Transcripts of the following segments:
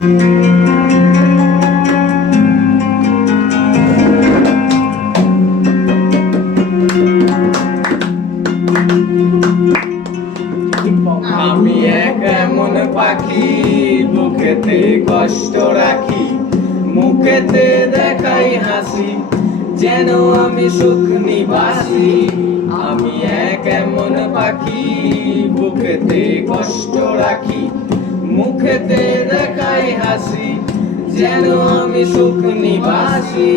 আমি এক এমন পাখি, বুকেতে কষ্ট রাখি, মুখেতে দেখাই হাসি, যেন আমি সুখ নিবাসী। আমি এক এমন পাখি, বুকেতে কষ্ট রাখি, মুখেতে দেখাই হাসি, যেন আমি সুখ নিবাসী।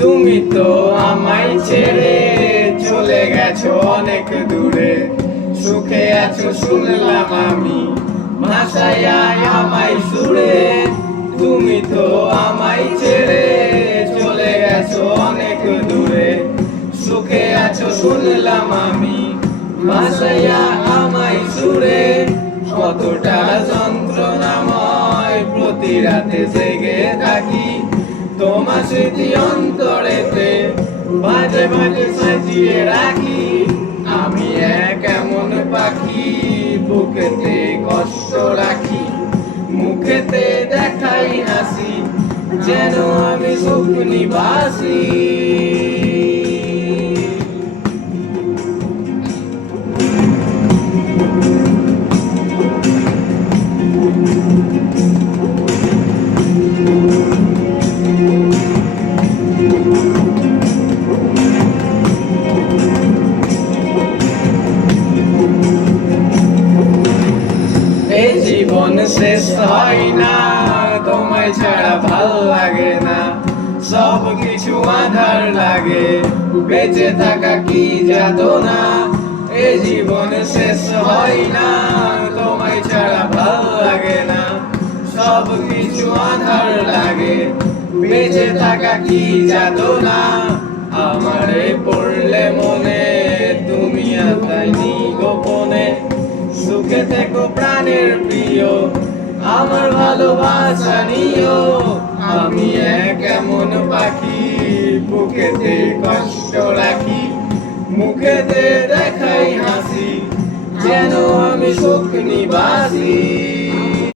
তুমি তো আমায় ছেড়ে চলে গেছো অনেক দূরে, সুখে আছো শুনলাম আমি, ভাষায় আমায় সুরে। তুমি তো আমায় ছেড়ে চলে গেছো অনেক দূরে, সুখে আছো শুনলাম আমি, ভাষায় আমায় সুরে। কতটা যন্ত্রণাময় প্রতি রাতে জেগে থাকি, তোমার স্মৃতি অন্তরেতে বাজে বাজে সাজিয়ে রাখি। আমি এক এমন পাখি, বুকেতে কষ্ট রাখি, মুখেতে দেখাই হাসি, যেন আমি সুখ নিবাসী। জীবন শেষ হয় না, তোমায় ছাড়া ভাল লাগে না, সব কিছু আধার লাগে, বেঁচে থাকা কি যাতনা। এ জীবন শেষ হয় না, তোমায় ছাড়া ভাল লাগে না, সব কিছু আধার লাগে, বেঁচে থাকা কি যাতনা। আমারে পড়লে মনে তুমি আতাইনি গোপনে, সুখে থেকো প্রাণের প্রিয়, আমার ভালোবাসা নিও। আমি এক এমন পাখি, বুকেতে কষ্ট রাখি, মুখেতে দেখাই হাসি, যেন আমি সুখ নিবাসী।